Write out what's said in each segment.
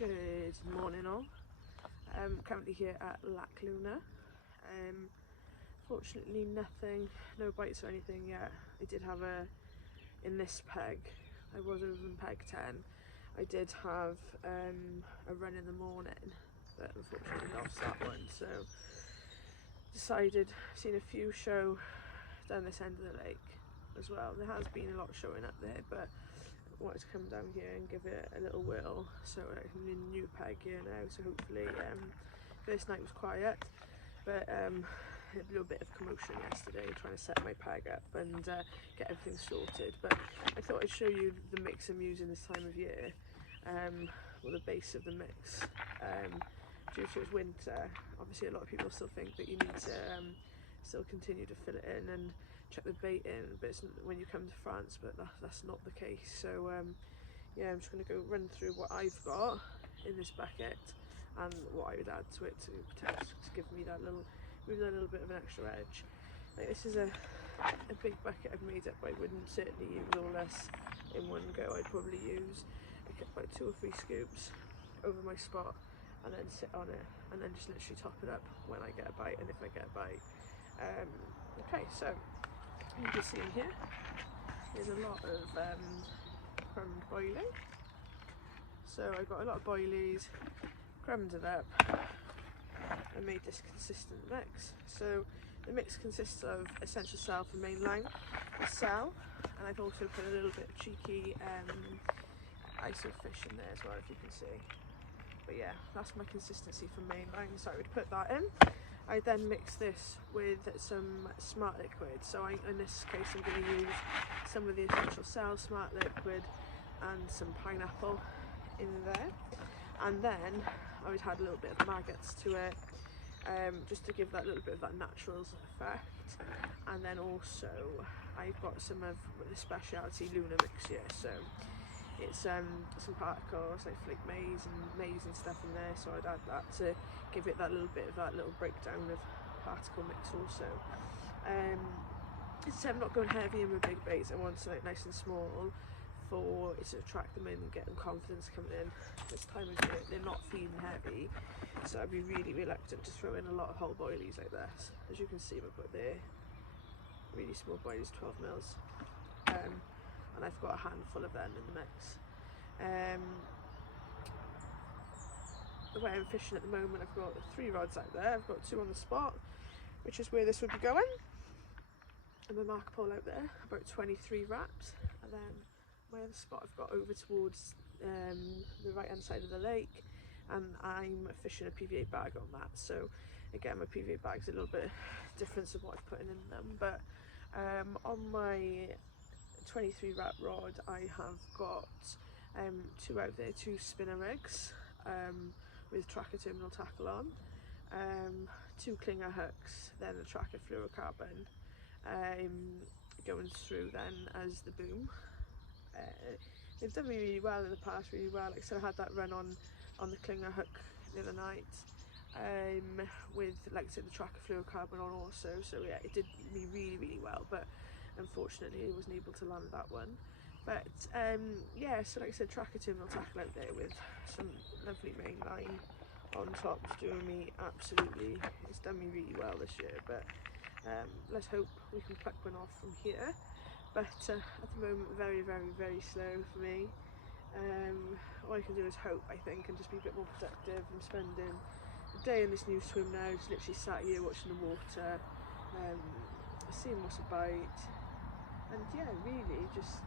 Good morning all. Currently here at Lac Luna. Fortunately no bites or anything yet. I did have in this peg, I was over in peg 10. I did have a run in the morning, but unfortunately lost that one. So decided, seen a few show down this end of the lake as well. There has been a lot showing up there, but I wanted to come down here and give it a little whirl. So I'm in a new peg here now, so hopefully first night was quiet, but a little bit of commotion yesterday trying to set my peg up and get everything sorted. But I thought I'd show you the mix I'm using this time of year, well, the base of the mix. Due to it's winter, obviously a lot of people still think that you need to still continue to fill it in and check the bait in, but it's when you come to France, but that's not the case. So yeah, I'm just going to go run through what I've got in this bucket and what I would add to it to give me that little, maybe a little bit of an extra edge. Like, this is a big bucket I've made up. I wouldn't certainly use all this in one go. I'd probably use about 2 or 3 scoops over my spot and then sit on it and then just literally top it up when I get a bite, and if I get a bite. Okay, so you can see in here there's a lot of crumbed boilie. So I got a lot of boilies, crumbed it up and made this consistent mix. So the mix consists of essential cell for mainline, the cell, and I've also put a little bit of cheeky ISO fish in there as well, if you can see. But yeah, that's my consistency for mainline, so I would put that in. I then mix this with some smart liquid. So in this case I'm going to use some of the essential cell smart liquid and some pineapple in there. And then I would add a little bit of maggots to it, just to give that little bit of that natural effect. And then also I've got some of the specialty Luna mix here. So it's some particles like flake maize and stuff in there, so I'd add that to give it that little bit of that little breakdown of particle mix also. I'm not going heavy in with big baits. I want something nice and small for it to attract them in and get them confidence coming in. This time of year they're not feeding heavy, so I'd be really reluctant to throw in a lot of whole boilies like this. As you can see, I've got there really small boilies, 12 mils. And I've got a handful of them in the mix. The way I'm fishing at the moment, I've got 3 rods out there. I've got 2 on the spot, which is where this would be going, and my marker pole out there, about 23 wraps. And then my other spot I've got over towards the right hand side of the lake, and I'm fishing a PVA bag on that. So again, my PVA bag's a little bit different to what I've put in them, but on my 23 wrap rod I have got 2 out there, 2 spinner rigs with tracker terminal tackle on, 2 clinger hooks, then a tracker fluorocarbon going through then as the boom. They've done me really well in the past, really well. Like I said, I had that run on the clinger hook the other night with, like I said, the tracker fluorocarbon on also. So yeah, it did me really well, but unfortunately I wasn't able to land that one. But yeah, so like I said, tracker terminal tackle out there with some lovely mainline on top. It's doing me absolutely, it's done me really well this year. But let's hope we can pluck one off from here. But at the moment, very slow for me. All I can do is hope, I think, and just be a bit more productive. I'm spending a day in this new swim now, just literally sat here watching the water, seeing what's a bite, and yeah, really just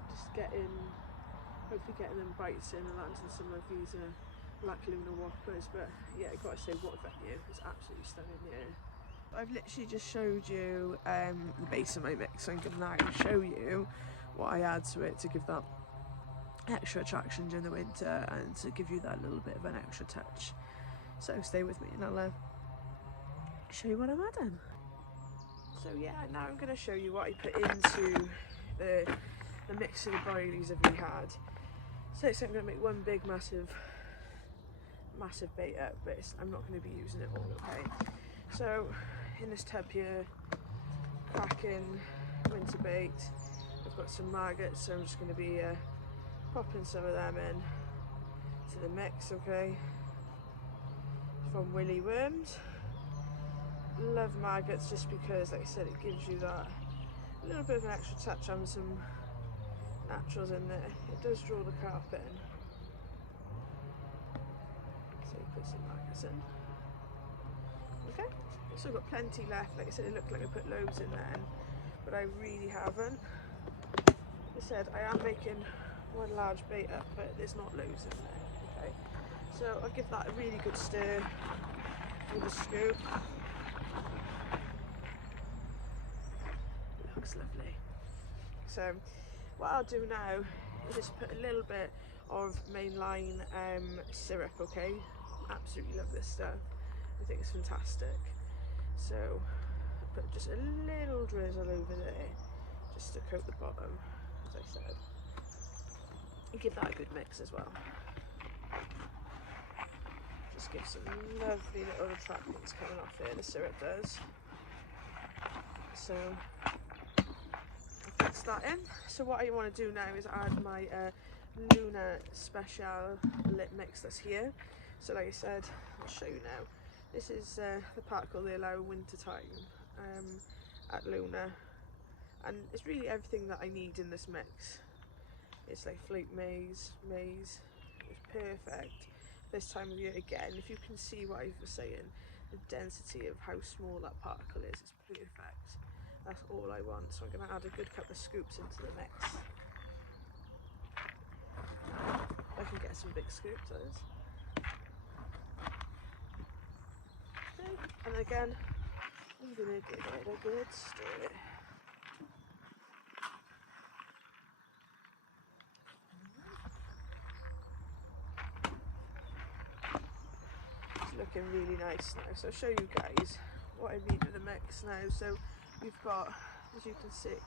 hopefully getting them bites in and landing some of these Lac Luna whoppers. But yeah, I gotta say, what a venue, it's absolutely stunning here. I've literally just showed you the base of my mix. I'm going to now show you what I add to it to give that extra attraction during the winter and to give you that little bit of an extra touch. So stay with me and I'll show you what I'm adding. So yeah, now I'm going to show you what I put into the mix of the boilies that we had. So I'm going to make one big massive bait up, but I'm not going to be using it all, okay? So in this tub here, cracking winter bait, I've got some maggots, so I'm just going to be popping some of them in into the mix, okay? From Willy Worms. Love maggots just because, like I said, it gives you that little bit of an extra touch and some naturals in there. It does draw the carp in. So you put some maggots in. Okay, so I've got plenty left. Like I said, it looked like I put loads in then, but I really haven't. Like I said, I am making one large bait up, but there's not loads in there. Okay, so I'll give that a really good stir with a scoop. It looks lovely. So what I'll do now is just put a little bit of mainline syrup, okay? Absolutely love this stuff. I think it's fantastic. So I'll put just a little drizzle over there just to coat the bottom, as I said. And give that a good mix as well. Just give some lovely little attractants coming off here, the syrup does. So I'll fix that in. So what I want to do now is add my Luna Special lip mix that's here. So like I said, I'll show you now. This is the particle they allow winter time at Luna, and it's really everything that I need in this mix. It's like flake maize, it's perfect this time of year. Again, if you can see what I was saying, the density of how small that particle is, it's perfect. That's all I want. So I'm going to add a good couple of scoops into the mix. I can get some big scoops, that is. Okay. And again, I'm going to give it a good stir. Looking really nice now, so I'll show you guys what I need with the mix now. So we've got, as you can see, a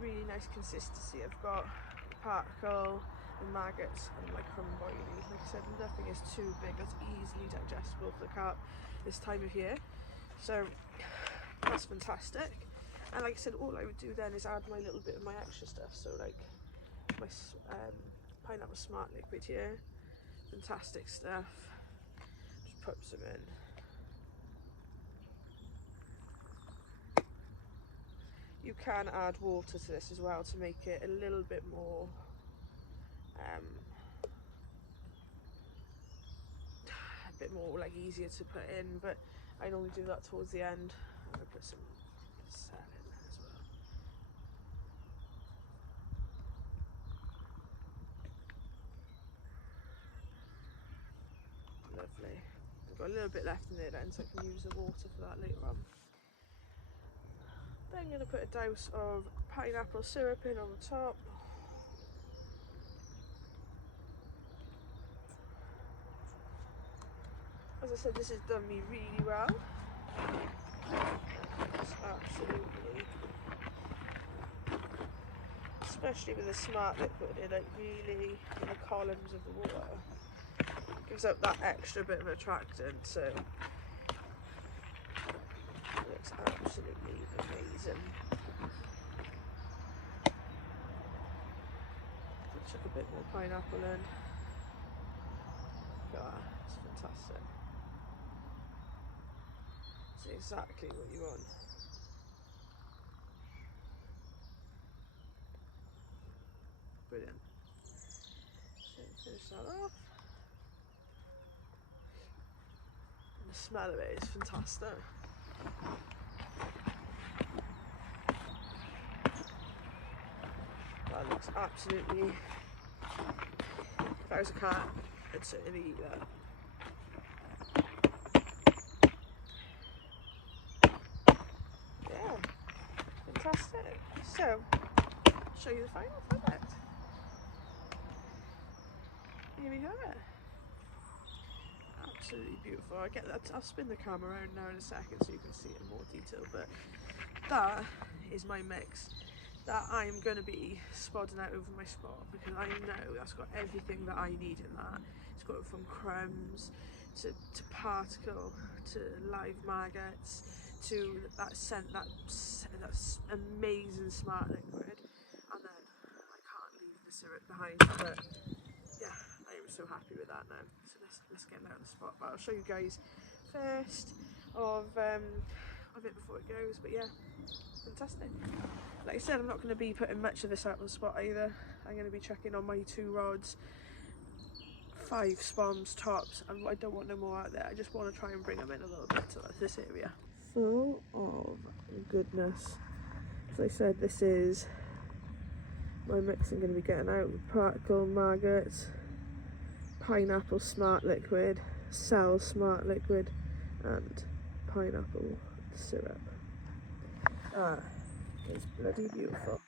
really nice consistency. I've got the particle, the maggots, and my crumb boilie. Like I said, nothing is too big, it's easily digestible for the carp this time of year, so that's fantastic. And like I said, all I would do then is add my little bit of my extra stuff, so like my pineapple smart liquid here, fantastic stuff. Put some in. You can add water to this as well to make it a little bit more like easier to put in, but I normally do that towards the end. I'm going to put some salt in there as well. Lovely. I've got a little bit left in there then, so I can use the water for that later on. Then I'm going to put a douse of pineapple syrup in on the top. As I said, this has done me really well. It's absolutely, especially with the smart liquid, it like really, in the columns of the water, gives up that extra bit of attractant, so it looks absolutely amazing. I'll chuck a bit more pineapple in. Look at that, it's fantastic. It's exactly what you want. Brilliant. So finish that off. And the smell of it is fantastic. That looks absolutely, if I was a cat, I'd certainly eat that. Yeah, fantastic. So, I'll show you the final product. Here we have it. Absolutely beautiful. I'll spin the camera around now in a second so you can see it in more detail, but that is my mix that I'm going to be spodding out over my spot, because I know that's got everything that I need in that. It's got from crumbs to particle to live maggots to that scent, that's amazing smart liquid, and then I can't leave the syrup behind. But yeah, I am so so happy with that now. So let's get that on the spot. But I'll show you guys first of it before it goes. But yeah, fantastic. Like I said, I'm not going to be putting much of this out on the spot either. I'm going to be checking on my 2 rods, 5 spawns tops, and I don't want no more out there. I just want to try and bring them in a little bit to this area. Full of goodness. As I said, this is my mix I'm going to be getting out with particle maggots, pineapple smart liquid, cell smart liquid, and pineapple syrup. Ah, it's bloody beautiful.